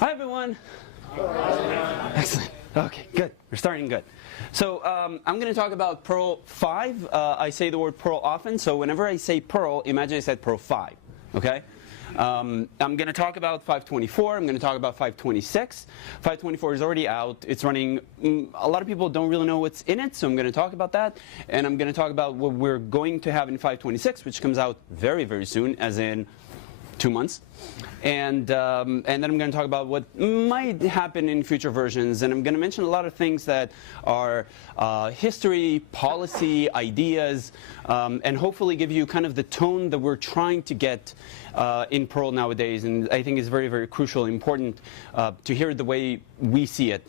Hi, everyone. Excellent. Okay, good. We're starting good. So I'm going to talk about Perl 5. I say the word Perl often, so whenever I say Perl, imagine I said Perl 5. Okay? I'm going to talk about 524. I'm going to talk about 526. 524 is already out. It's running. A lot of people don't really know what's in it, so I'm going to talk about that. And I'm going to talk about what we're going to have in 526, which comes out very, very soon, as in 2 months. And then I'm going to talk about what might happen in future versions. And I'm going to mention a lot of things that are history, policy, ideas, and hopefully give you kind of the tone that we're trying to get in Perl nowadays. And I think it's very, very crucial and important to hear the way we see it.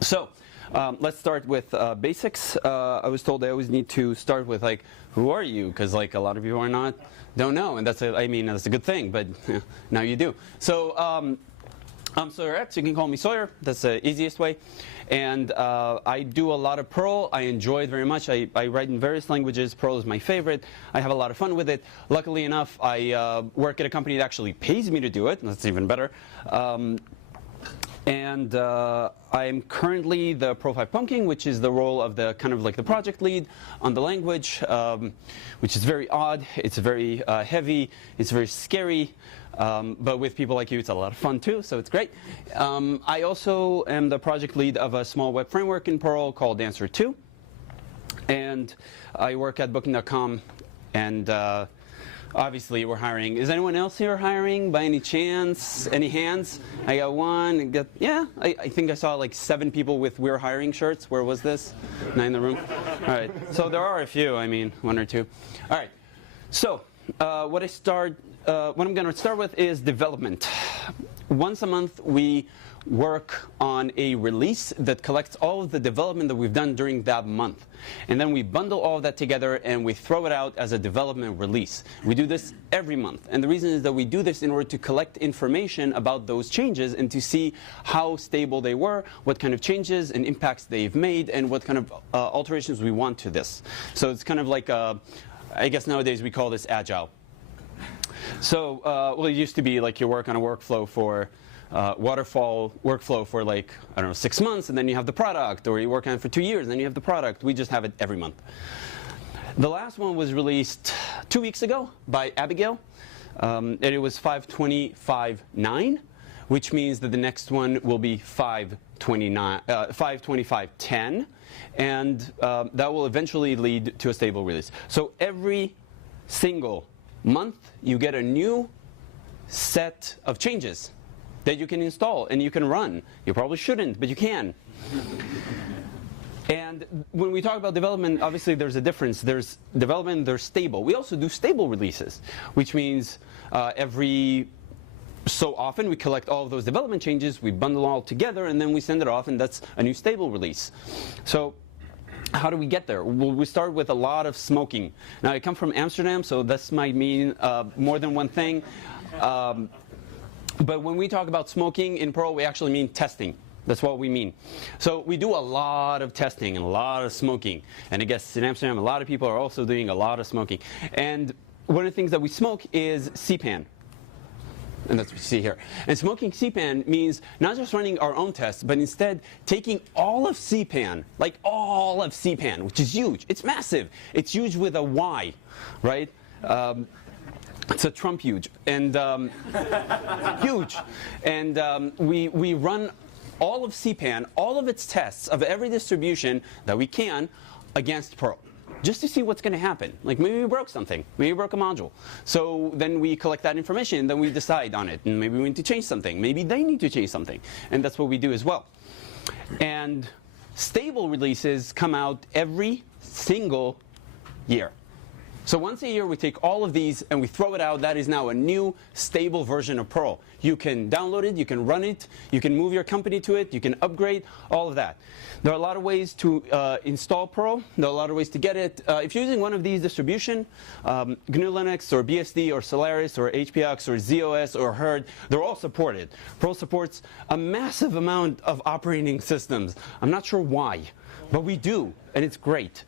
So let's start with basics. I was told I always need to start with, like, who are you? Because, like, a lot of you don't know, and that's a good thing, but now you do. So I'm Sawyer X. You can call me Sawyer. That's the easiest way. And I do a lot of Perl. I enjoy it very much. I write in various languages. Perl is my favorite. I have a lot of fun with it. Luckily enough, I work at a company that actually pays me to do it. That's even better. And I'm currently the Perl 5 Pumpkin, which is the role of the kind of like the project lead on the language, which is very odd. It's very heavy. It's very scary. But with people like you, it's a lot of fun too, so it's great. I also am the project lead of a small web framework in Perl called Answer 2. And I work at Booking.com, and obviously we're hiring. Is anyone else here hiring by any chance? Any hands? I got one. Yeah, I think I saw like 7 people with "We're hiring" shirts. Where was this? Not in the room? All right. So there are a few. I mean, 1 or 2. All right. So what I'm going to start with is development. Once a month, we work on a release that collects all of the development that we've done during that month. And then we bundle all of that together and we throw it out as a development release. We do this every month. And the reason is that we do this in order to collect information about those changes and to see how stable they were, what kind of changes and impacts they've made, and what kind of alterations we want to this. So it's kind of like, I guess nowadays we call this agile. So, well, it used to be like you work on a workflow for waterfall workflow for, like, I don't know, 6 months, and then you have the product, or you work on it for 2 years, and then you have the product. We just have it every month. The last one was released 2 weeks ago by Abigail, and it was 525.9, which means that the next one will be 525.10, and that will eventually lead to a stable release. So every single month, you get a new set of changes that you can install and you can run. You probably shouldn't, but you can. And when we talk about development, obviously there's a difference. There's development, there's stable. We also do stable releases, which means every so often we collect all of those development changes, we bundle all together, and then we send it off, and that's a new stable release. So how do we get there? Well, we start with a lot of smoking. Now, I come from Amsterdam, so this might mean more than one thing. But when we talk about smoking in Perl, we actually mean testing. That's what we mean. So we do a lot of testing and a lot of smoking. And I guess in Amsterdam, a lot of people are also doing a lot of smoking. And one of the things that we smoke is CPAN. And that's what you see here. And smoking CPAN means not just running our own tests, but instead taking all of CPAN, like all of CPAN, which is huge. It's massive. It's huge with a Y, right? It's a Trump huge. And huge. And we run all of CPAN, all of its tests of every distribution that we can against Perl, just to see what's going to happen. Like, maybe we broke something. Maybe we broke a module. So then we collect that information, then we decide on it. And maybe we need to change something. Maybe they need to change something. And that's what we do as well. And stable releases come out every single year. So once a year, we take all of these and we throw it out. That is now a new, stable version of Perl. You can download it, you can run it, you can move your company to it, you can upgrade, all of that. There are a lot of ways to install Perl. There are a lot of ways to get it. If you're using one of these distributions, GNU Linux or BSD or Solaris or HPX or ZOS or Herd, they're all supported. Perl supports a massive amount of operating systems. I'm not sure why, but we do, and it's great.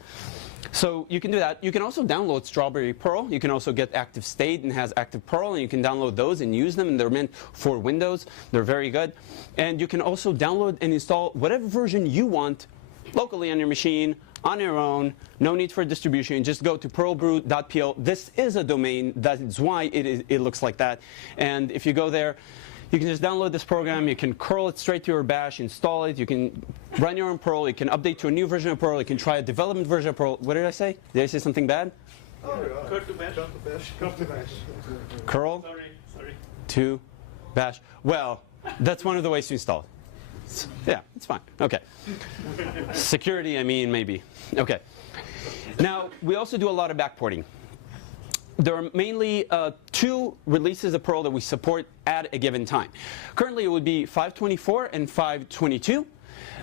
So you can do that. You can also download Strawberry Perl. You can also get Active State and has Active Perl, and you can download those and use them, and they're meant for Windows. They're very good. And you can also download and install whatever version you want locally on your machine, on your own. No need for distribution. Just go to perlbrew.pl. This is a domain. That is why it looks like that. And if you go there, you can just download this program. You can curl it straight to your bash, install it. You can run your own Perl. You can update to a new version of Perl. You can try a development version of Perl. What did I say? Did I say something bad? Curl to bash. Curl to bash. Curl to bash. Well, that's one of the ways to install it. Yeah, it's fine. Okay. Security, I mean, maybe. Okay. Now, we also do a lot of backporting. There are mainly 2 releases of Perl that we support at a given time. Currently, it would be 5.24 and 5.22.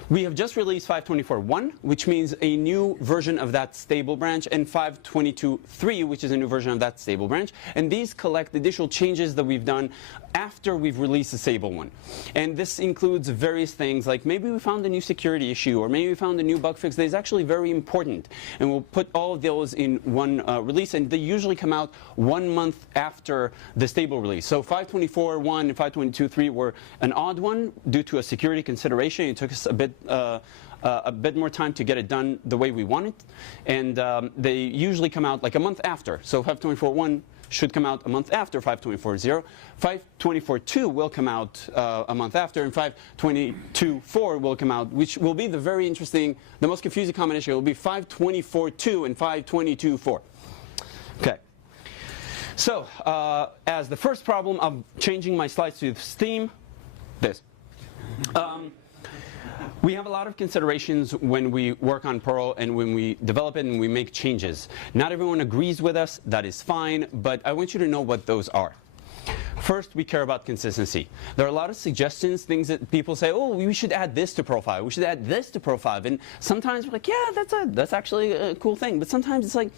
We have just released 5.24.1, which means a new version of that stable branch, and 5.22.3, which is a new version of that stable branch. And these collect additional changes that we've done after we've released the stable one. And this includes various things, like maybe we found a new security issue, or maybe we found a new bug fix that is actually very important. And we'll put all of those in one release, and they usually come out 1 month after the stable release. So 5.24.1 and 5.22.3 were an odd one due to a security consideration. It took us a bit more time to get it done the way we want it, and they usually come out like a month after. So 5.24.1 should come out a month after 5.24.0. 5.24.2 will come out a month after, and 5.22.4 will come out, which will be the very interesting, the most confusing combination. It will be 5.24.2 and 5.22.4. Okay. So as the first problem of changing my slides to Steam, this. We have a lot of considerations when we work on Perl and when we develop it and we make changes. Not everyone agrees with us. That is fine, but I want you to know what those are. First, we care about consistency. There are a lot of suggestions, things that people say, oh, we should add this to Perl 5. We should add this to Perl 5. And sometimes we're like, yeah, that's actually a cool thing. But sometimes it's like,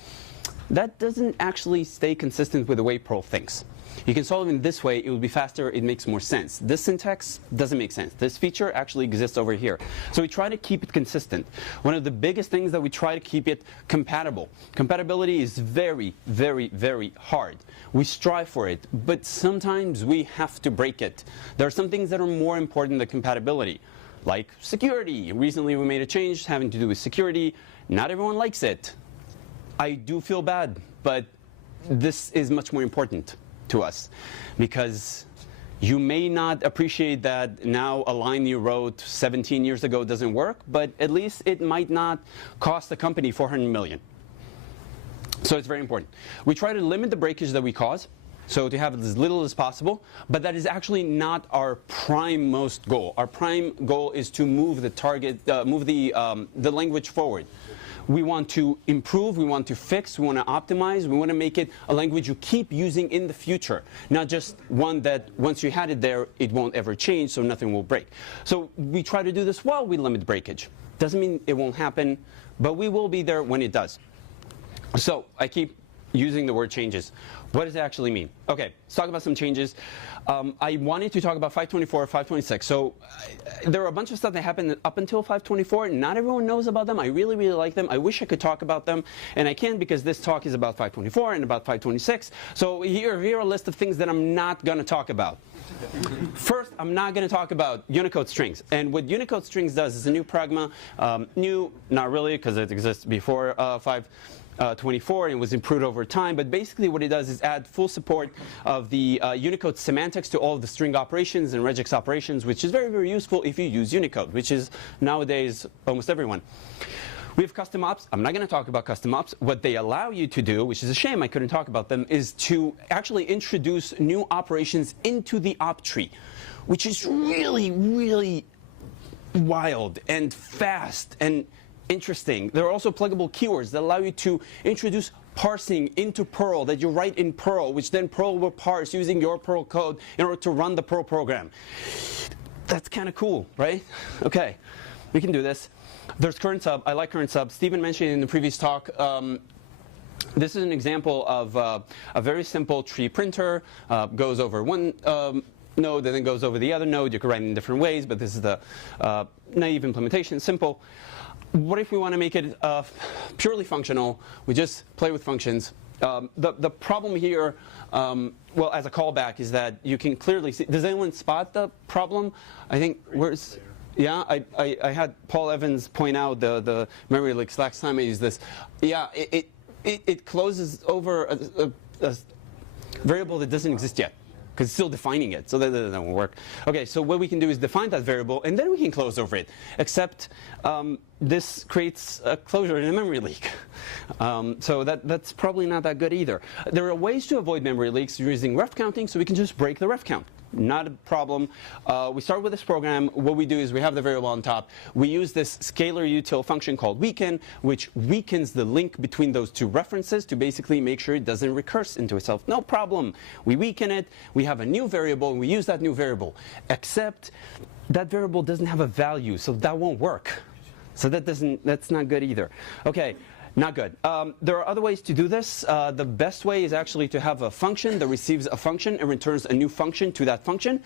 that doesn't actually stay consistent with the way Perl thinks. You can solve it in this way, it will be faster, it makes more sense. This syntax doesn't make sense. This feature actually exists over here. So we try to keep it consistent. One of the biggest things that we try to keep it compatible. Compatibility is very, very, very hard. We strive for it, but sometimes we have to break it. There are some things that are more important than compatibility, like security. Recently we made a change having to do with security. Not everyone likes it. I do feel bad, but this is much more important to us, because you may not appreciate that now a line you wrote 17 years ago doesn't work, but at least it might not cost the company $400 million. So it's very important. We try to limit the breakage that we cause, so to have as little as possible, but that is actually not our prime most goal. Our prime goal is to move the target, move the language forward. We want to improve, we want to fix, we want to optimize, we want to make it a language you keep using in the future, not just one that once you had it there, it won't ever change, so nothing will break. So we try to do this while we limit breakage. Doesn't mean it won't happen, but we will be there when it does. So I keep using the word changes. What does it actually mean? Okay, let's talk about some changes. I wanted to talk about 5.24, 5.26. So there are a bunch of stuff that happened up until 5.24. Not everyone knows about them. I really, really like them. I wish I could talk about them, and I can't, because this talk is about 5.24 and about 5.26. So here are a list of things that I'm not going to talk about. First, I'm not going to talk about Unicode strings. And what Unicode strings does is a new pragma. New, not really, because it exists before 5.24 and was improved over time, but basically what it does is add full support of the Unicode semantics to all of the string operations and regex operations, which is very, very useful if you use Unicode, which is nowadays almost everyone. We have custom ops. I'm not going to talk about custom ops. What they allow you to do, which is a shame I couldn't talk about them, is to actually introduce new operations into the op tree, which is really, really wild and fast and interesting. There are also pluggable keywords that allow you to introduce parsing into Perl that you write in Perl, which then Perl will parse using your Perl code in order to run the Perl program. That's kind of cool, right? Okay, we can do this. There's current sub. I like current sub. Stephen mentioned in the previous talk. This is an example of a very simple tree printer. Goes over one node and then goes over the other node. You can write it in different ways, but this is the naive implementation. Simple. what if we want to make it purely functional? We just play with functions. The problem here, well, as a callback, is that you can clearly see. Does anyone spot the problem? I think where's. Yeah, I had Paul Evans point out the memory leaks last time I used this. Yeah, it closes over a variable that doesn't exist yet, because it's still defining it, so that won't work. Okay, so what we can do is define that variable, and then we can close over it, except this creates a closure in a memory leak. So that's probably not that good either. There are ways to avoid memory leaks using ref counting, so we can just break the ref count. Not a problem. We start with this program. What we do is we have the variable on top. We use this scalar util function called weaken, which weakens the link between those two references to basically make sure it doesn't recurse into itself. No problem. We weaken it. We have a new variable, and we use that new variable. Except that variable doesn't have a value, so that won't work. So that's not good either. Okay. Not good. There are other ways to do this. The best way is actually to have a function that receives a function and returns a new function to that function.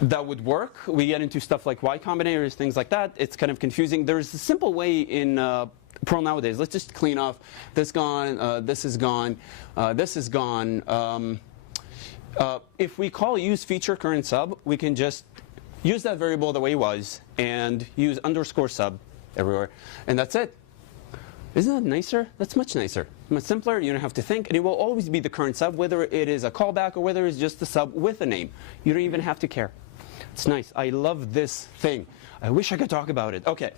That would work. We get into stuff like Y combinators, things like that. It's kind of confusing. There's a simple way in Perl nowadays. Let's just clean off. This gone. This is gone. This is gone. If we call use feature current sub, we can just use that variable the way it was and use underscore sub everywhere, and that's it. Isn't that nicer? That's much nicer. Much simpler. You don't have to think, and it will always be the current sub, whether it is a callback or whether it's just a sub with a name. You don't even have to care. It's nice. I love this thing. I wish I could talk about it. Okay.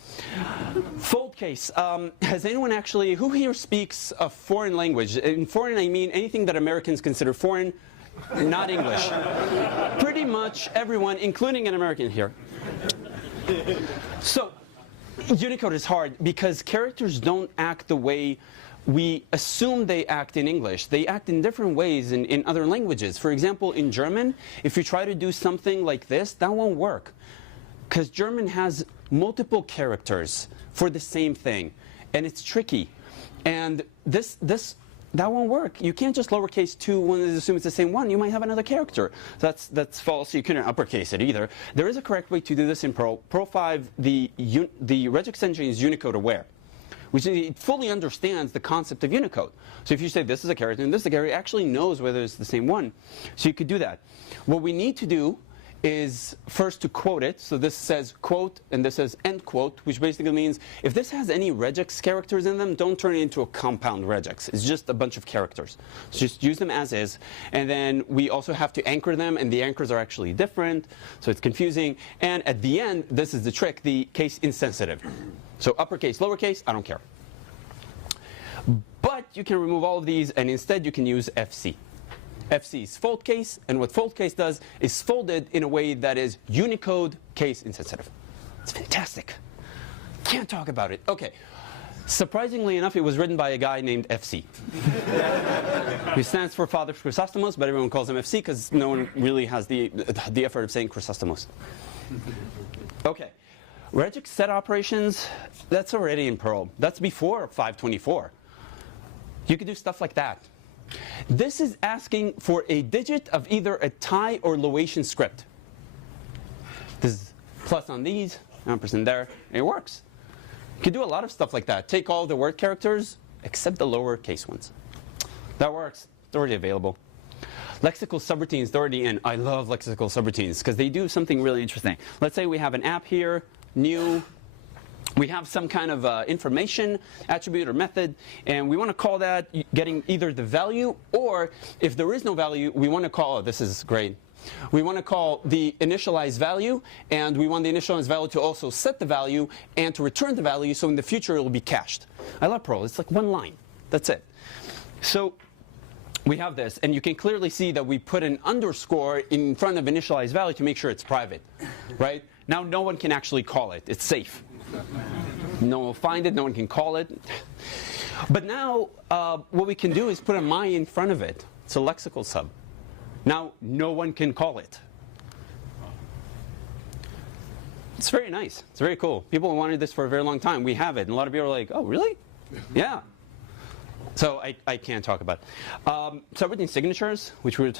Fold case. Has anyone actually, who here speaks a foreign language? In foreign, I mean anything that Americans consider foreign, not English. Pretty much everyone, including an American here. So, Unicode is hard because characters don't act the way we assume they act in English. They act in different ways in other languages. For example, in German, if you try to do something like this, that won't work. Because German has multiple characters for the same thing. And it's tricky. And that won't work. You can't just lowercase 2 when you assume it's the same one. You might have another character. That's false. You couldn't uppercase it either. There is a correct way to do this in Perl. Perl 5, the regex engine is Unicode aware, which means it fully understands the concept of Unicode. So if you say this is a character and this is a character, it actually knows whether it's the same one. So you could do that. What we need to do is first to quote it. So this says quote and this says end quote, which basically means if this has any regex characters in them, don't turn it into a compound regex. It's just a bunch of characters. So just use them as is. And then we also have to anchor them, and the anchors are actually different, so it's confusing. And at the end, this is the trick, the case insensitive. So uppercase, lowercase, I don't care. But you can remove all of these, and instead you can use FC. FC is fold case, and what fold case does is fold it in a way that is Unicode case insensitive. It's fantastic. Can't talk about it. Okay. Surprisingly enough, it was written by a guy named FC. He stands for Father Chrysostomos, but everyone calls him FC because no one really has the effort of saying Chrysostomos. Okay. Regex set operations, that's already in Perl. That's before 524. You could do stuff like that. This is asking for a digit of either a Thai or Laotian script. This is plus on these, ampersand there, and it works. You can do a lot of stuff like that. Take all the word characters, except the lowercase ones. That works. It's already available. Lexical subroutines, they're already in. I love lexical subroutines because they do something really interesting. Let's say we have an app here, new. We have some kind of information attribute or method, and we want to call that getting either the value, or if there is no value, we want to call, oh, this is great. We want to call the initialized value, and we want the initialized value to also set the value and to return the value, so in the future it will be cached. I love Perl. It's like one line. That's it. So we have this, and you can clearly see that we put an underscore in front of initialized value to make sure it's private, right? Now no one can actually call it. It's safe. No one will find it. No one can call it. But now what we can do is put a my in front of it. It's a lexical sub. Now no one can call it. It's very nice. It's very cool. People wanted this for a very long time. We have it. And a lot of people are like, oh, really? Yeah. So I can't talk about it. Subroutine signatures, which we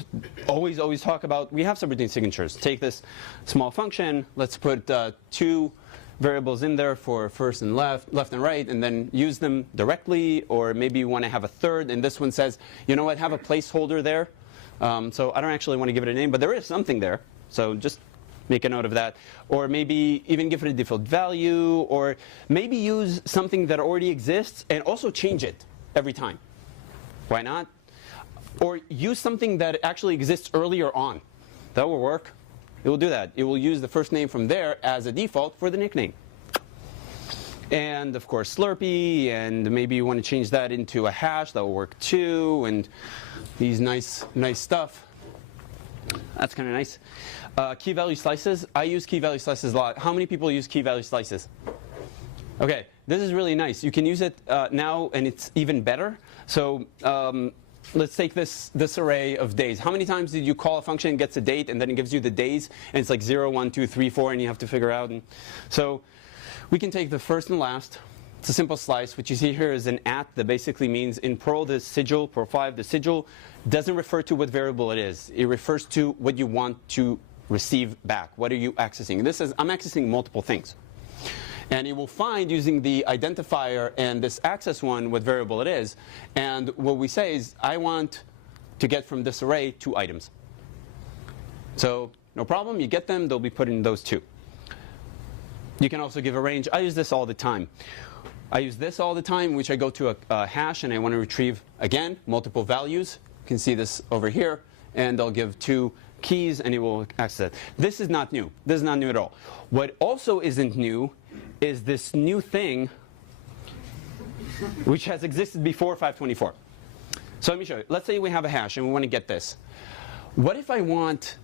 always talk about. We have subroutine signatures. Take this small function. Let's put 2 variables in there for first and left and right, and then use them directly, or maybe you want to have a third, and this one says, you know what, have a placeholder there. So I don't actually want to give it a name, but there is something there. So just make a note of that. Or maybe even give it a default value, or maybe use something that already exists and also change it every time. Why not? Or use something that actually exists earlier on. That will work. It will do that. It will use the first name from there as a default for the nickname. And of course Slurpee, and maybe you want to change that into a hash. That will work too. And these nice stuff. That's kind of nice. Key value slices. I use key value slices a lot. How many people use key value slices? Okay, this is really nice. You can use it now, and it's even better. So let's take this array of days. How many times did you call a function and gets a date, and then it gives you the days, and it's like 0, 1, 2, 3, 4, and you have to figure out. And so we can take the first and last. It's a simple slice. What you see here is an at that basically means in Perl, the sigil, Perl 5, the sigil doesn't refer to what variable it is. It refers to what you want to receive back. What are you accessing? This is, I'm accessing multiple things. And it will find, using the identifier and this access one, what variable it is. And what we say is, I want to get from this array 2 items. So no problem, you get them, they'll be put in those 2. You can also give a range. I use this all the time. I use this all the time, which I go to a hash, and I want to retrieve, again, multiple values. You can see this over here. And I'll give 2 keys, and it will access it. This is not new. This is not new at all. What also isn't new is this new thing, which has existed before 524. So let me show you. Let's say we have a hash, and we want to get this. What if I want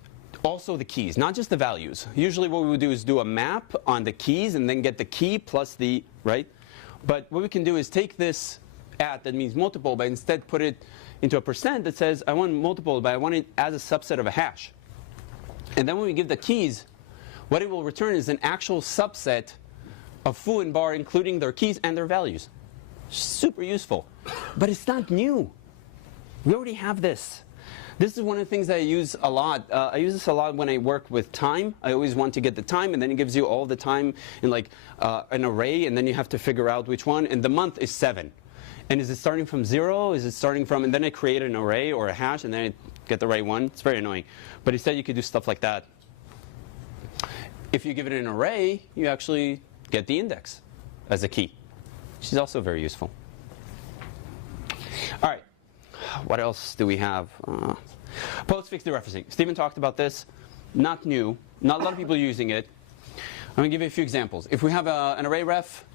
also the keys, not just the values? Usually what we would do is do a map on the keys, and then get the key plus the, right? But what we can do is take this at that means multiple, but instead put it into a percent that says I want multiple, but I want it as a subset of a hash. And then when we give the keys, what it will return is an actual subset of foo and bar, including their keys and their values. Super useful. But it's not new. We already have this. This is one of the things that I use a lot. I use this a lot when I work with time. I always want to get the time, and then it gives you all the time in like an array, and then you have to figure out which one. And the month is 7. And is it starting from 0? Is it starting from, and then I create an array or a hash, and then I get the right one. It's very annoying. But instead you could do stuff like that. If you give it an array, you actually get the index as a key, which is also very useful. All right. What else do we have? Postfix dereferencing. Stephen talked about this. Not new. Not a lot of people using it. I'm going to give you a few examples. If we have an array ref,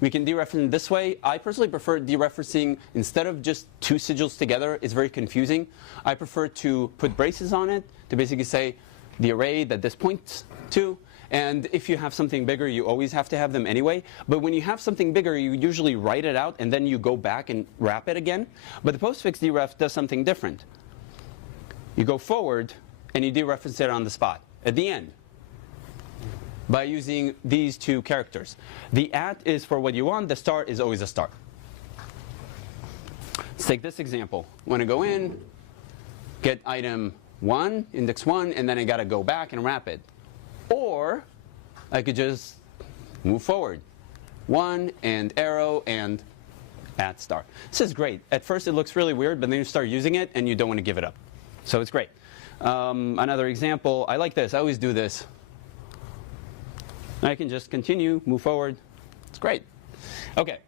we can dereference this way. I personally prefer dereferencing instead of just 2 sigils together. It's very confusing. I prefer to put braces on it to basically say the array that this points to. And if you have something bigger, you always have to have them anyway. But when you have something bigger, you usually write it out, and then you go back and wrap it again. But the postfix deref does something different. You go forward, and you dereference it on the spot at the end by using these 2 characters. The at is for what you want. The star is always a star. Let's take this example. I want to go in, get item 1, index 1, and then I got to go back and wrap it. Or I could just move forward. 1 and arrow and at star. This is great. At first it looks really weird, but then you start using it and you don't want to give it up. So it's great. Another example, I like this. I always do this. I can just continue, move forward. It's great. Okay.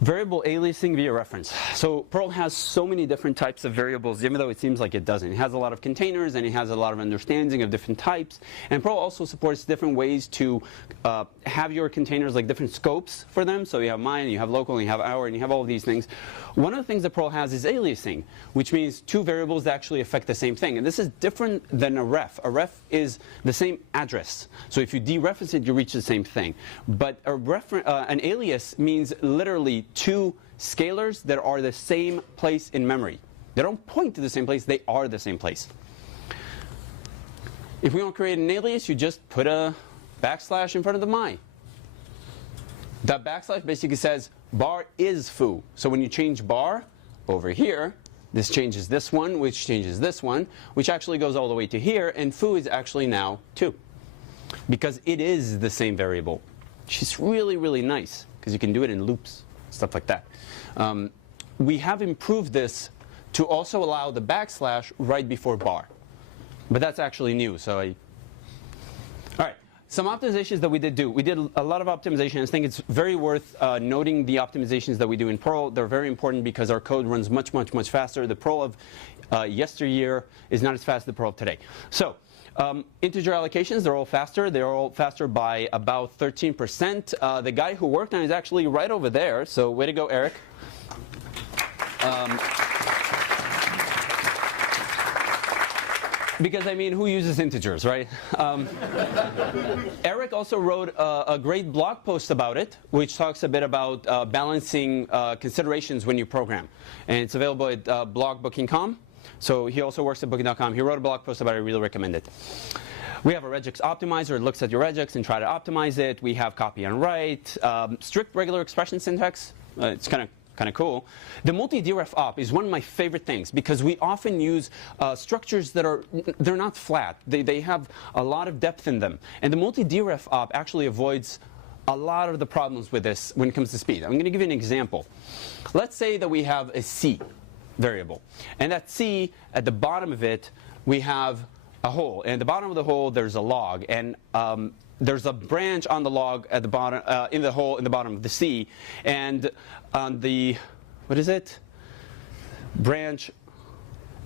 Variable aliasing via reference. So Perl has so many different types of variables, even though it seems like it doesn't. It has a lot of containers, and it has a lot of understanding of different types. And Perl also supports different ways to have your containers, like different scopes for them. So you have mine, and you have local, and you have our, and you have all of these things. One of the things that Perl has is aliasing, which means 2 variables that actually affect the same thing. And this is different than a ref. A ref is the same address. So if you dereference it, you reach the same thing. But an alias means literally 2 scalars that are the same place in memory. They don't point to the same place, they are the same place. If we want to create an alias, you just put a backslash in front of the my. That backslash basically says bar is foo. So when you change bar over here, this changes this one, which changes this one, which actually goes all the way to here, and foo is actually now 2. Because it is the same variable. which is really, really nice because you can do it in loops, stuff like that. We have improved this to also allow the backslash right before bar. But that's actually new, so all right, some optimizations that we did do. We did a lot of optimizations. I think it's very worth noting the optimizations that we do in Perl. They're very important because our code runs much, much, much faster. The Perl of yesteryear is not as fast as the Perl of today. So integer allocations, they're all faster. They're all faster by about 13%. The guy who worked on it is actually right over there, so way to go, Eric. Because, I mean, who uses integers, right? Eric also wrote a great blog post about it, which talks a bit about balancing considerations when you program. And it's available at blogbooking.com. So he also works at booking.com. He wrote a blog post about it. I really recommend it. We have a regex optimizer. It looks at your regex and try to optimize it. We have copy and write. Strict regular expression syntax. It's kind of cool. The multi-deref op is one of my favorite things because we often use structures that they're not flat. They have a lot of depth in them. And the multi-deref op actually avoids a lot of the problems with this when it comes to speed. I'm going to give you an example. Let's say that we have a C variable. And that C, at the bottom of it, we have a hole. And at the bottom of the hole, there's a log. And there's a branch on the log at the bottom, in the hole in the bottom of the C, and on the, what is it? Branch,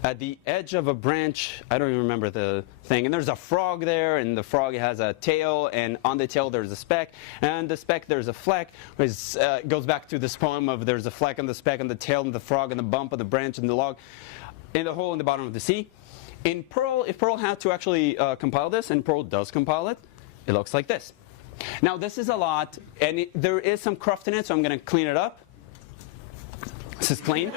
at the edge of a branch, I don't even remember the thing, and there's a frog there, and the frog has a tail, and on the tail there's a speck, and the speck there's a fleck, which goes back to this poem of there's a fleck on the speck, on the tail, and the frog, and the bump, and the branch, and the log, in the hole in the bottom of the C. In Perl, if Perl had to actually compile this, and Perl does compile it, it looks like this. Now this is a lot, and there is some cruft in it, so I'm going to clean it up. This is clean.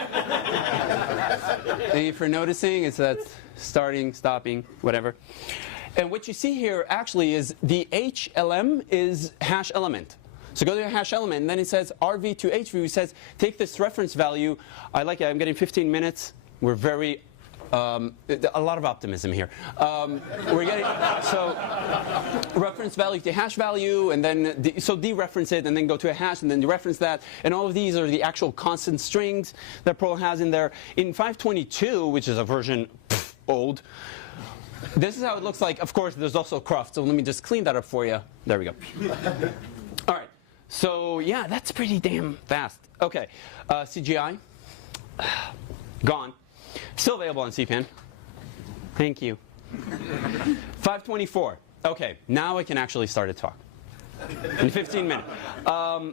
Thank you for noticing. It's that starting, stopping, whatever. And what you see here actually is the HLM is hash element. So go to a hash element, and then it says RV to HV. It says take this reference value. I like it. I'm getting 15 minutes. We're very a lot of optimism here. We're getting so reference value to hash value, and then so dereference it, and then go to a hash, and then dereference that. And all of these are the actual constant strings that Perl has in there. In 522, which is a version old, this is how it looks like. Of course, there's also cruft. So let me just clean that up for you. There we go. All right. So yeah, that's pretty damn fast. Okay, CGI gone. Still available on CPAN. Thank you. 524. Okay, now I can actually start a talk. In 15 minutes.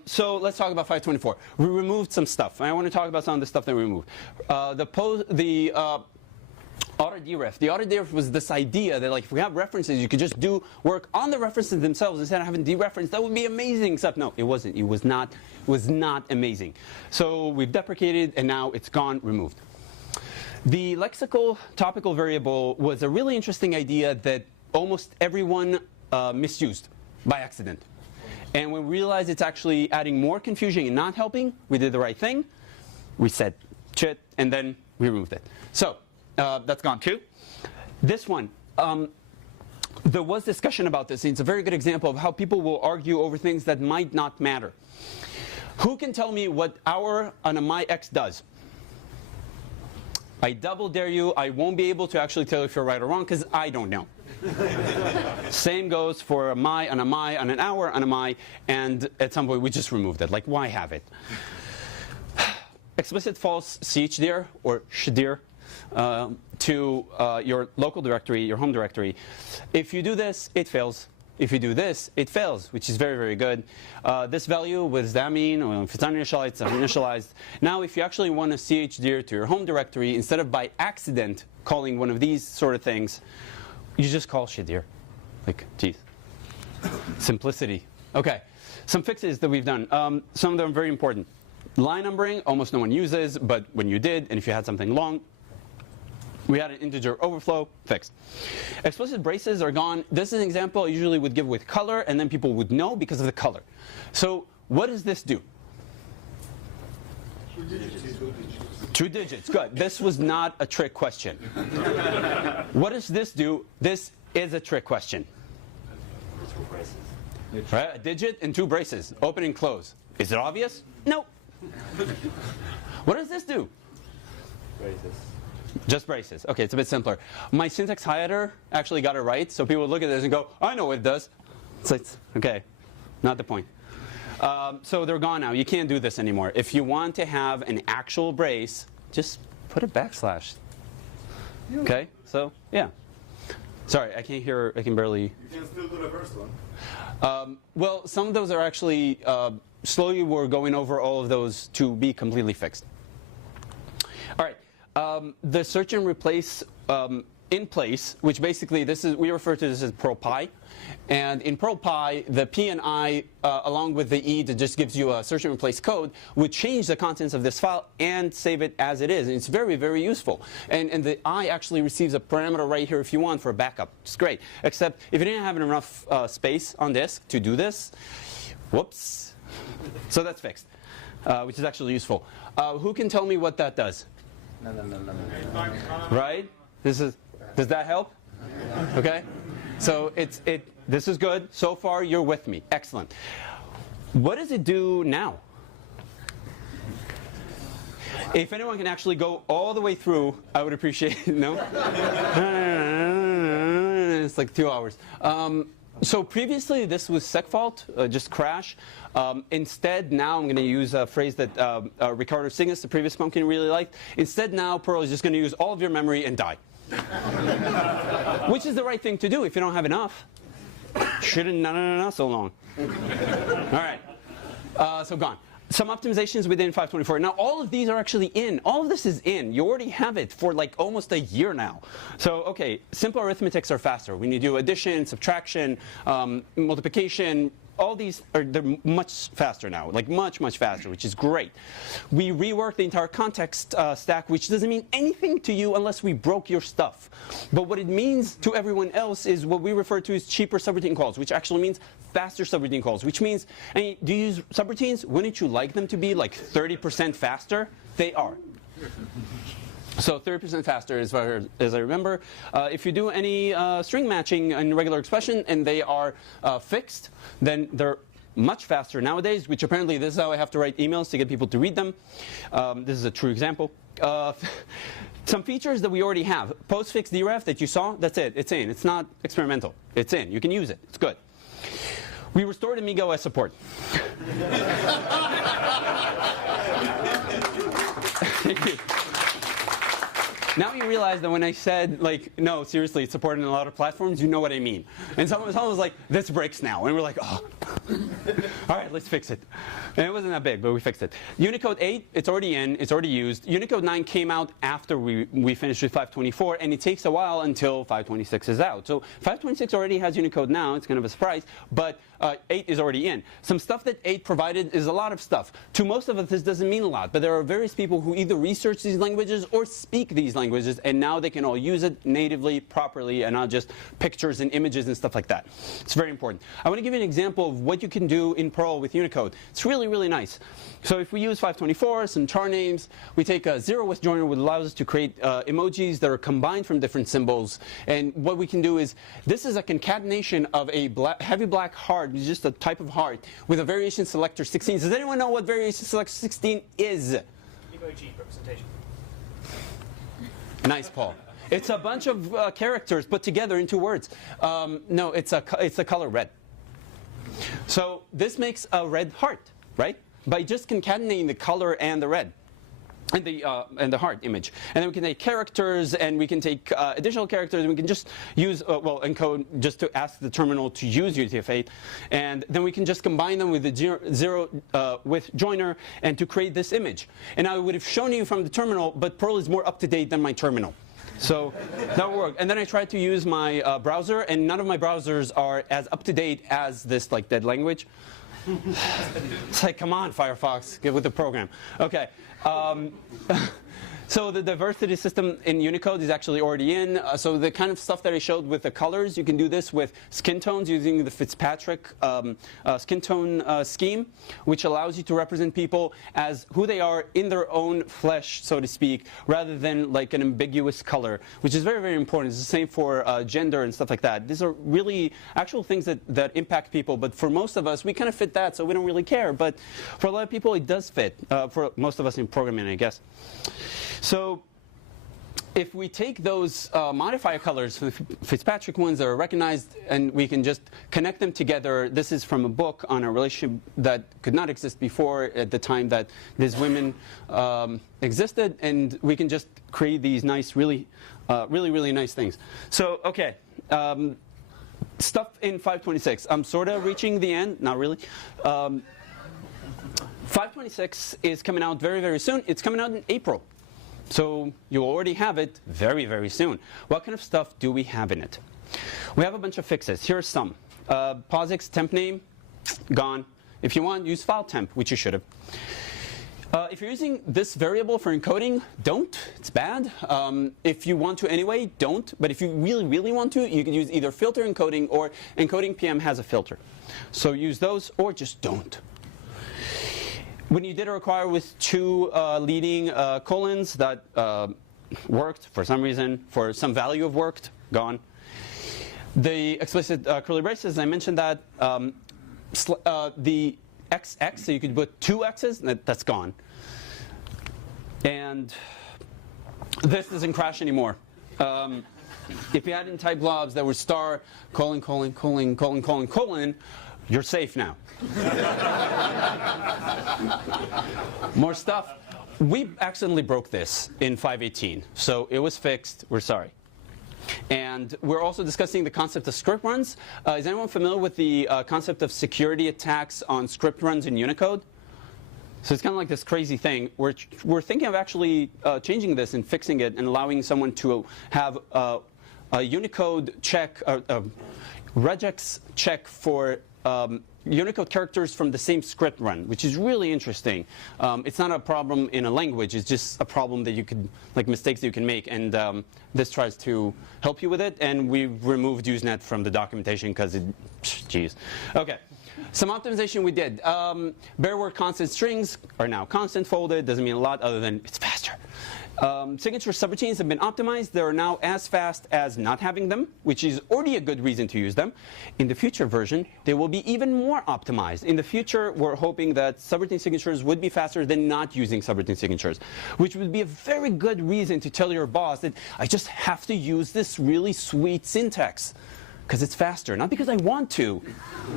So let's talk about 524. We removed some stuff. I want to talk about some of the stuff that we removed. The auto-deref. The auto-deref was this idea that, like, if we have references, you could just do work on the references themselves instead of having dereference. That would be amazing. Except no, it wasn't. It was not amazing. So we've deprecated, and now it's gone, removed. The lexical topical variable was a really interesting idea that almost everyone misused by accident. And when we realized it's actually adding more confusion and not helping, we did the right thing. We said shit, and then we removed it. So that's gone too. This one, there was discussion about this. It's a very good example of how people will argue over things that might not matter. Who can tell me what our on a my x does? I double dare you. I won't be able to actually tell if you're right or wrong because I don't know. Same goes for a my, on an hour, on a my, and at some point we just removed it. Like, why have it? Explicit false chdir or shdir to your local directory, your home directory. If you do this, it fails. If you do this, it fails, which is very, very good. This value, what does that mean? Well, if it's uninitialized, it's uninitialized. Now, if you actually want to chdir to your home directory, instead of by accident calling one of these sort of things, you just call shdir. Like, geez. Simplicity. Okay. Some fixes that we've done. Some of them are very important. Line numbering, almost no one uses, but when you did, and if you had something long, we had an integer overflow, fixed. Explicit braces are gone. This is an example I usually would give with color, and then people would know because of the color. So what does this do? 2 digits. 2 digits, good. This was not a trick question. What does this do? This is a trick question. Right? A digit and two braces, open and close. Is it obvious? No. What does this do? Braces. Just braces. Okay, it's a bit simpler. My syntax highlighter actually got it right, so people would look at this and go, I know what it does. So it's okay, not the point. So they're gone now. You can't do this anymore. If you want to have an actual brace, just put a backslash. Okay, so yeah. Sorry, I can't hear, I can barely. You can still do the first one. Well, some of those are actually, slowly we're going over all of those to be completely fixed. All right, the search and replace in place, which basically we refer to this as Perl Pi. And in Perl Pi, the P and I, along with the E that just gives you a search and replace code, would change the contents of this file and save it as it is. And it's very, very useful. And the I actually receives a parameter right here if you want for a backup. It's great. Except if you didn't have enough space on disk to do this, whoops. So that's fixed, which is actually useful. Who can tell me what that does? No. Right? Does that help? Okay. So this is good. So far, you're with me. Excellent. What does it do now? If anyone can actually go all the way through, I would appreciate it. No? It's like 2 hours. So previously, this was segfault, just crash. Instead, now I'm going to use a phrase that Ricardo Signes, the previous pumpkin, really liked. Instead, now Perl is just going to use all of your memory and die. Which is the right thing to do if you don't have enough. Shouldn't no so long. All right. So gone. Some optimizations within 524. Now all of these are actually in. All of this is in. You already have it for like almost a year now. So okay, simple arithmetics are faster. When you do addition, subtraction, multiplication, all these they're much faster now, like much faster, which is great. We reworked the entire context stack, which doesn't mean anything to you unless we broke your stuff. But what it means to everyone else is what we refer to as cheaper subroutine calls, which actually means faster subroutine calls, which means, do you use subroutines? Wouldn't you like them to be like 30% faster? They are. So 30% faster as far as I remember. If you do any string matching in regular expression and they are fixed, then they're much faster nowadays, which apparently this is how I have to write emails to get people to read them. This is a true example. Some features that we already have. Postfix deref that you saw, that's it. It's in. It's not experimental. It's in. You can use it. It's good. We restored Amiga OS support. Thank you. Now you realize that when I said, like, no, seriously, it's supported in a lot of platforms, you know what I mean. And someone was like, this breaks now. And we're like, oh. All right, let's fix it. And it wasn't that big, but we fixed it. Unicode 8, it's already in. It's already used. Unicode 9 came out after we finished with 524, and it takes a while until 526 is out. So 526 already has Unicode now. It's kind of a surprise. But 8 is already in. Some stuff that 8 provided is a lot of stuff. To most of us, this doesn't mean a lot. But there are various people who either research these languages or speak these languages, and now they can all use it natively, properly, and not just pictures and images and stuff like that. It's very important. I want to give you an example of what you can do in Perl with Unicode. It's really, really nice. So if we use 524, some char names, we take a zero with joiner, which allows us to create emojis that are combined from different symbols. And what we can do is, this is a concatenation of a heavy black heart, which is just a type of heart, with a variation selector 16. Does anyone know what variation selector 16 is? Emoji representation. Nice, Paul. It's a bunch of characters put together into words. No, it's a color red. So this makes a red heart, right? By just concatenating the color and the red. And the heart image. And then we can take characters, and we can take additional characters, and we can just use, encode just to ask the terminal to use UTF-8. And then we can just combine them with the zero with joiner and to create this image. And I would have shown you from the terminal, but Perl is more up-to-date than my terminal. So that will work. And then I tried to use my browser, and none of my browsers are as up-to-date as this like dead language. It's like, come on, Firefox, get with the program. Okay. So the diversity system in Unicode is actually already in. So the kind of stuff that I showed with the colors, you can do this with skin tones using the Fitzpatrick skin tone scheme, which allows you to represent people as who they are in their own flesh, so to speak, rather than like an ambiguous color, which is very, very important. It's the same for gender and stuff like that. These are really actual things that impact people, but for most of us, we kind of fit that, so we don't really care. But for a lot of people, it does fit, for most of us in programming, I guess. So if we take those modifier colors, the Fitzpatrick ones that are recognized, and we can just connect them together. This is from a book on a relationship that could not exist before at the time that these women existed, and we can just create these nice, really nice things. So, okay. Stuff in 5.26. I'm sort of reaching the end. Not really. 5.26 is coming out very, very soon. It's coming out in April. So you already have it very, very soon. What kind of stuff do we have in it? We have a bunch of fixes. Here are some. POSIX temp name, gone. If you want, use file temp, which you should have. If you're using this variable for encoding, don't. It's bad. If you want to anyway, don't. But if you really, really want to, you can use either filter encoding or encoding PM has a filter. So use those or just don't. When you did a require with two leading colons, that worked for some reason, for some value of worked, gone. The explicit curly braces, I mentioned that. The XX, so you could put two X's, that's gone. And this doesn't crash anymore. If you hadn't typed globs that were star, colon, colon, colon, colon, colon, colon, you're safe now. More stuff. We accidentally broke this in 5.18, so it was fixed. We're sorry. And we're also discussing the concept of script runs. Is anyone familiar with the concept of security attacks on script runs in Unicode? So it's kind of like this crazy thing. We're thinking of actually changing this and fixing it and allowing someone to have a Unicode check, regex check for Unicode characters from the same script run, which is really interesting. It's not a problem in a language. It's just a problem that you could, like mistakes that you can make. And this tries to help you with it. And we've removed Usenet from the documentation because it, geez. OK. Some optimization we did. Bare word constant strings are now constant folded. Doesn't mean a lot other than it's faster. Signature subroutines have been optimized. They are now as fast as not having them, which is already a good reason to use them. In the future version, they will be even more optimized. In the future, we're hoping that subroutine signatures would be faster than not using subroutine signatures, which would be a very good reason to tell your boss that I just have to use this really sweet syntax because it's faster, not because I want to.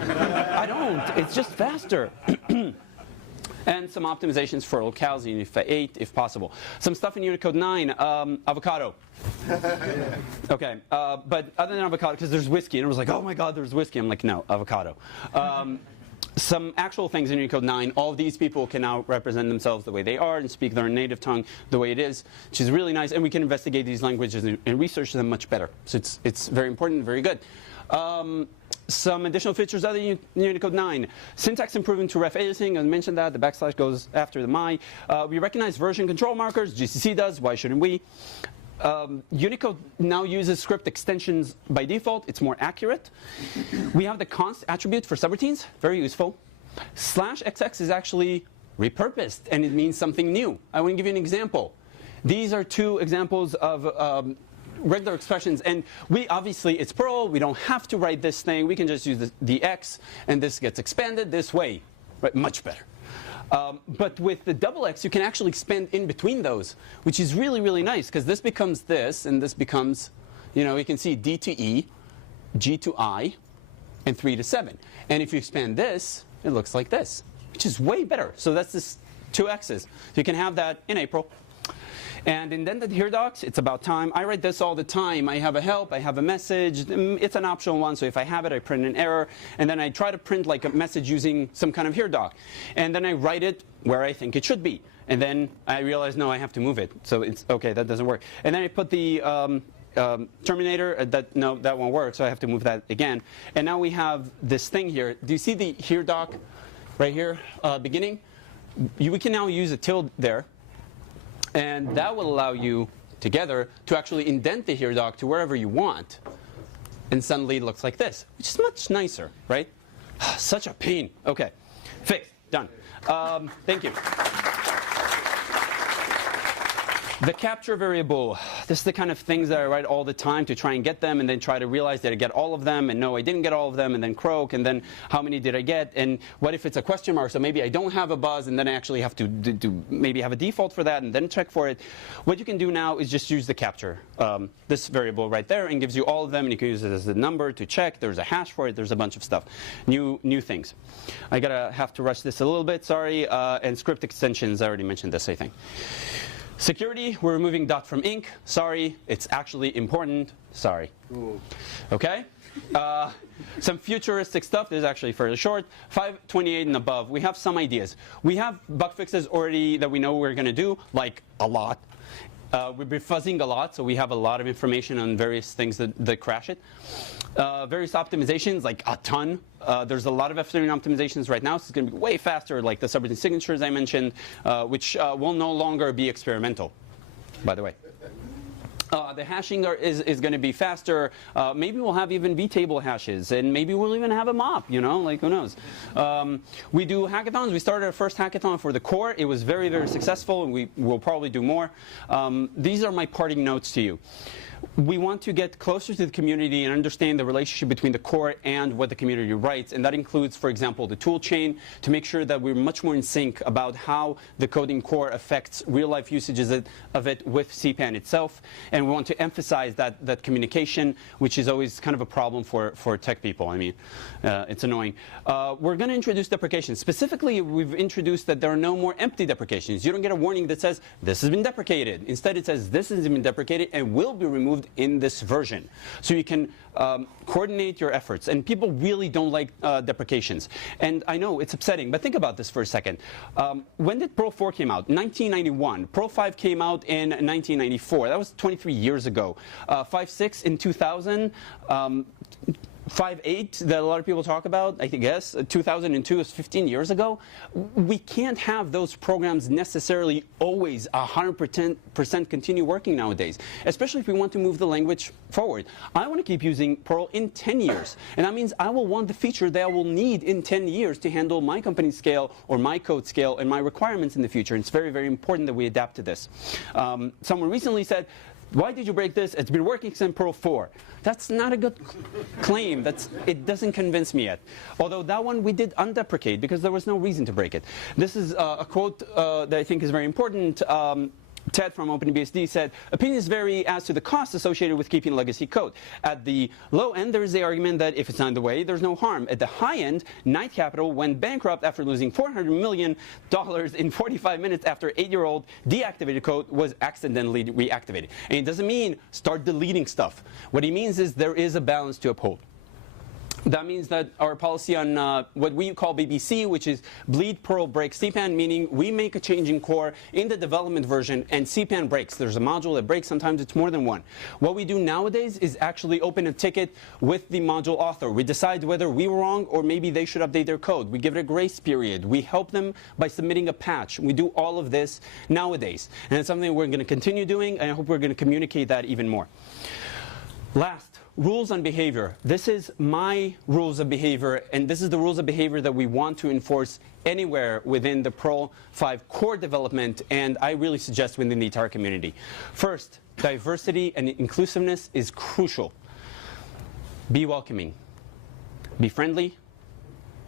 I don't. It's just faster. And some optimizations for locales in UNIFI 8, if possible. Some stuff in Unicode 9, avocado. OK, but other than avocado, because there's whiskey. And it was like, oh my God, there's whiskey. I'm like, no, avocado. Some actual things in Unicode 9. All of these people can now represent themselves the way they are and speak their native tongue the way it is, which is really nice. And we can investigate these languages and research them much better. So it's very important and very good. Some additional features other than Unicode 9. Syntax improvement to ref aliasing. I mentioned that. The backslash goes after the my. We recognize version control markers. GCC does. Why shouldn't we? Unicode now uses script extensions by default. It's more accurate. We have the const attribute for subroutines. Very useful. /XX is actually repurposed, and it means something new. I want to give you an example. These are two examples of regular expressions, and we obviously, it's Perl, we don't have to write this thing, we can just use the X, and this gets expanded this way, right? Much better. But with the double X, you can actually expand in between those, which is really, really nice, because this becomes this, and this becomes, you know, you can see D to E, G to I, and 3 to 7. And if you expand this, it looks like this, which is way better. So that's this 2 X's. So you can have that in April. And indented here docs, it's about time. I write this all the time. I have a help, I have a message. It's an optional one, so if I have it, I print an error. And then I try to print like a message using some kind of here doc. And then I write it where I think it should be. And then I realize, no, I have to move it. So it's OK, that doesn't work. And then I put the terminator, no, that won't work, so I have to move that again. And now we have this thing here. Do you see the here doc right here, beginning? We can now use a tilde there. And that will allow you together to actually indent the here doc to wherever you want. And suddenly it looks like this, which is much nicer, right? Such a pain. Okay, fixed, done. Thank you. The capture variable, this is the kind of things that I write all the time to try and get them and then try to realize that I get all of them and no, I didn't get all of them and then croak and then how many did I get and what if it's a question mark, so maybe I don't have a buzz and then I actually have to maybe have a default for that and then check for it. What you can do now is just use the capture, this variable right there, and gives you all of them, and you can use it as a number to check. There's a hash for it. There's a bunch of stuff. New things. I have to rush this a little bit, sorry, and script extensions, I already mentioned this, I think. Security, we're removing dot from inc. Sorry, it's actually important. Sorry. Ooh. Okay? Some futuristic stuff. This is actually fairly short. 528 and above. We have some ideas. We have bug fixes already that we know we're going to do, like a lot. We've been fuzzing a lot, so we have a lot of information on various things that crash it. Various optimizations, like a ton. There's a lot of F-Theory optimizations right now, so it's going to be way faster, like the subroutine signatures I mentioned, which will no longer be experimental, by the way. The hashing is going to be faster. Maybe we'll have even vtable hashes, and maybe we'll even have a mop, you know, like who knows. We do hackathons. We started our first hackathon for the core. It was very, very successful, and we will probably do more. These are my parting notes to you. We want to get closer to the community and understand the relationship between the core and what the community writes, and that includes, for example, the tool chain, to make sure that we're much more in sync about how the coding core affects real-life usages of it with CPAN itself. And we want to emphasize that communication, which is always kind of a problem for tech people. I mean, it's annoying. We're going to introduce deprecations. Specifically, we've introduced that there are no more empty deprecations. You don't get a warning that says, this has been deprecated. Instead, it says, this has been deprecated and will be removed in this version. So you can coordinate your efforts. And people really don't like deprecations. And I know it's upsetting, but think about this for a second. When did Perl 4 came out? 1991. Perl 5 came out in 1994. That was 23 years ago. 5.6 in 2000. 5.8 that a lot of people talk about, I guess, 2002 is 15 years ago. We can't have those programs necessarily always 100% continue working nowadays, especially if we want to move the language forward. I want to keep using Perl in 10 years, and that means I will want the feature that I will need in 10 years to handle my company scale or my code scale and my requirements in the future. It's very, very important that we adapt to this. Someone recently said, why did you break this? It's been working since Perl 4. That's not a good claim. It doesn't convince me yet. Although that one we did undeprecate because there was no reason to break it. This is a quote that I think is very important. Ted from OpenBSD said, opinions vary as to the costs associated with keeping legacy code. At the low end, there is the argument that if it's not in the way, there's no harm. At the high end, Knight Capital went bankrupt after losing $400 million in 45 minutes after 8-year-old deactivated code was accidentally reactivated. And it doesn't mean start deleting stuff. What it means is there is a balance to uphold. That means that our policy on what we call BBC, which is bleed Perl break CPAN, meaning we make a change in core in the development version and CPAN breaks. There's a module that breaks. Sometimes it's more than one. What we do nowadays is actually open a ticket with the module author. We decide whether we were wrong or maybe they should update their code. We give it a grace period. We help them by submitting a patch. We do all of this nowadays. And it's something we're going to continue doing, and I hope we're going to communicate that even more. Last. Rules on behavior. This is my rules of behavior, and this is the rules of behavior that we want to enforce anywhere within the Perl 5 core development, and I really suggest within the entire community. First, diversity and inclusiveness is crucial. Be welcoming. Be friendly.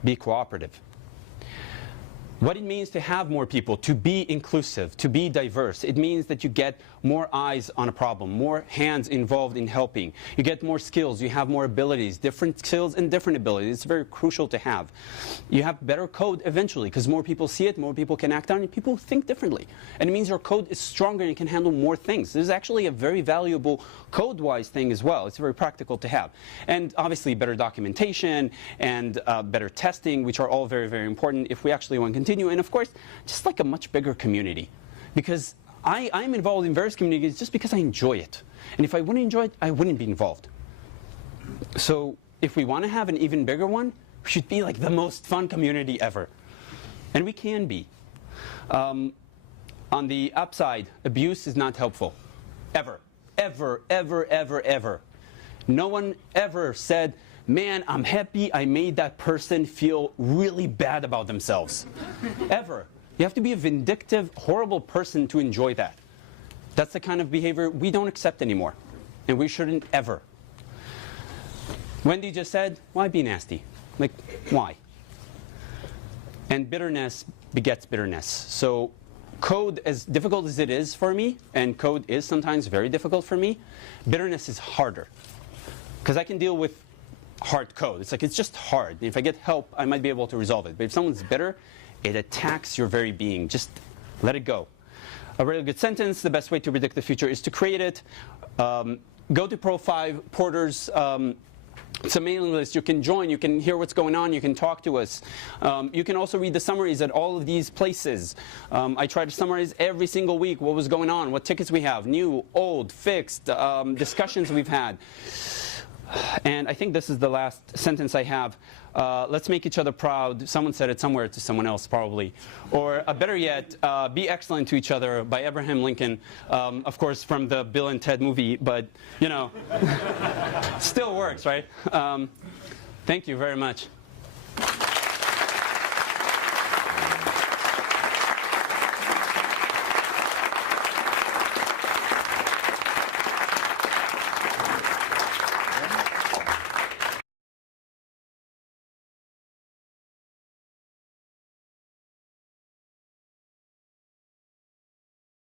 Be cooperative. What it means to have more people, to be inclusive, to be diverse, it means that you get more eyes on a problem, more hands involved in helping. You get more skills, you have more abilities, different skills and different abilities. It's very crucial to have. You have better code eventually, because more people see it, more people can act on it, people think differently. And it means your code is stronger and can handle more things. This is actually a very valuable code-wise thing as well. It's very practical to have. And obviously better documentation and better testing, which are all very, very important if we actually want to continue. And of course, just like a much bigger community. Because I'm involved in various communities just because I enjoy it. And if I wouldn't enjoy it, I wouldn't be involved. So if we want to have an even bigger one, we should be like the most fun community ever. And we can be. On the upside, abuse is not helpful. Ever. Ever, ever, ever, ever. No one ever said, man, I'm happy I made that person feel really bad about themselves. Ever. You have to be a vindictive, horrible person to enjoy that. That's the kind of behavior we don't accept anymore. And we shouldn't ever. Wendy just said, why be nasty? Like, why? And bitterness begets bitterness. So code, as difficult as it is for me, and code is sometimes very difficult for me, bitterness is harder. Because I can deal with hard code. It's like, it's just hard. If I get help, I might be able to resolve it. But if someone's bitter, it attacks your very being. Just let it go. A really good sentence, the best way to predict the future is to create it. Go to Pro 5 Porter's. It's a mailing list. You can join. You can hear what's going on. You can talk to us. You can also read the summaries at all of these places. I try to summarize every single week what was going on, what tickets we have, new, old, fixed, discussions we've had. And I think this is the last sentence I have. Let's make each other proud. Someone said it somewhere to someone else, probably. Or better yet, be excellent to each other by Abraham Lincoln. Of course, from the Bill and Ted movie, but, you know, still works, right? Thank you very much.